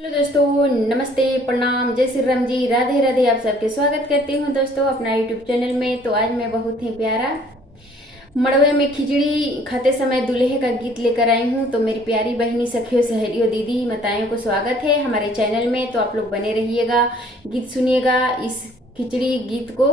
Hello दोस्तों, नमस्ते, प्रणाम, जय श्री राम जी, राधे राधे। आप सबके स्वागत करती हूँ दोस्तों अपना यूट्यूब चैनल में। तो आज मैं बहुत ही प्यारा मड़वे में खिचड़ी खाते समय दूल्हे का गीत लेकर आई हूँ। तो मेरी प्यारी बहनी, सखियों, सहेलियों, दीदी माताओं को स्वागत है हमारे चैनल में। तो आप लोग बने रहिएगा, गीत सुनिएगा। इस खिचड़ी गीत को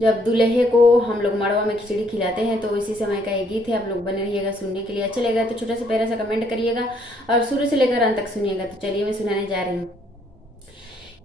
जब दूल्हे को हम लोग मड़वा में खिचड़ी खिलाते हैं तो इसी समय का ये गीत है। आप लोग बने रहिएगा सुनने के लिए। अच्छा लगेगा तो छोटा सा प्यारा सा कमेंट करिएगा और शुरू से लेकर अंत तक सुनिएगा। तो चलिए मैं सुनाने जा रही हूँ।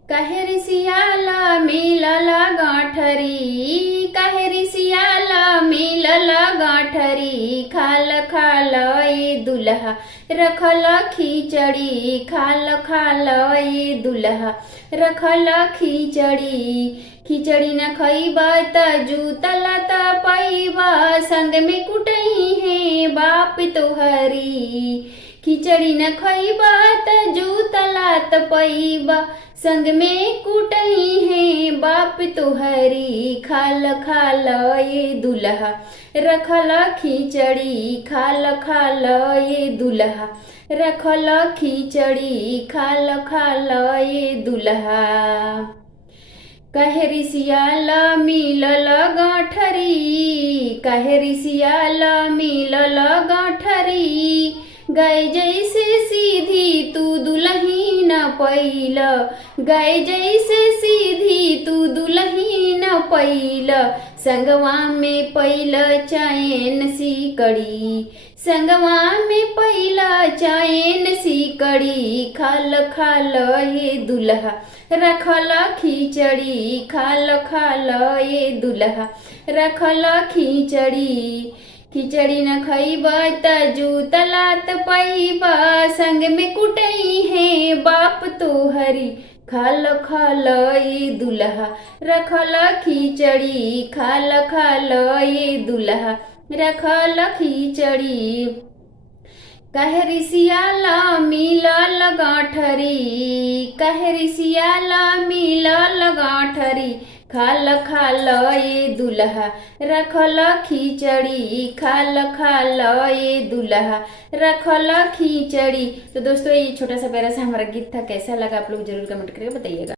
कहे रिसियाला मिलला गांठरी, कहे रिसियाला मिलला गांठरी, खाल खाल ए दुल्हा रखल खिचड़ी, खाल खाल ए दुल्हा रखल खिचड़ी। खिचड़ी न खइबा त जूतला त पैबा, संग में कुटई है बाप तोहरी। खिचड़ी न खइबा त जूतला त पैबा, संग में कुटई है बाप तोहरी। खाल खाल ये दुल्हा रखल खिचड़ी, खाल खाल ये दुल्हा रखल खिचड़ी, खाल खाल ये दुल्हा। कहे रिसियाला मिलल गांठरी, कहे रिसियाला मिलल गांठरी, गाय जैसे सीधी तू दुल्ही न पैल, गाय जैसे सीधी तू दुल्ही न पैल, संगवा में पैल चैन सिकड़ी, संगवा में पैला चैन सिकड़ी। खाल खाल ये दुल्हा रखल खिचड़ी, खाल खाल ये दुल्हा रखल खिचड़ी। खिचड़ी न खइबा त जूतला त पैबा, संग में कुटई है बाप तोहरी। खाल खाल ये दुल्हा रखल खिचड़ी, खाल खाल ये दुल्हा रखल खिचड़ी। कहे रिसियाला मिलल गांठरी, कहे रिसियाला मिलल गांठरी, खाल खाल ये दुल्हा रखल खिचड़ी, खाल खाल ये दुल्हा रखल खिचड़ी। तो दोस्तों, ये छोटा सा प्यारा सा हमारा गीत था। कैसा लगा आप लोग जरूर कमेंट करके बताइएगा।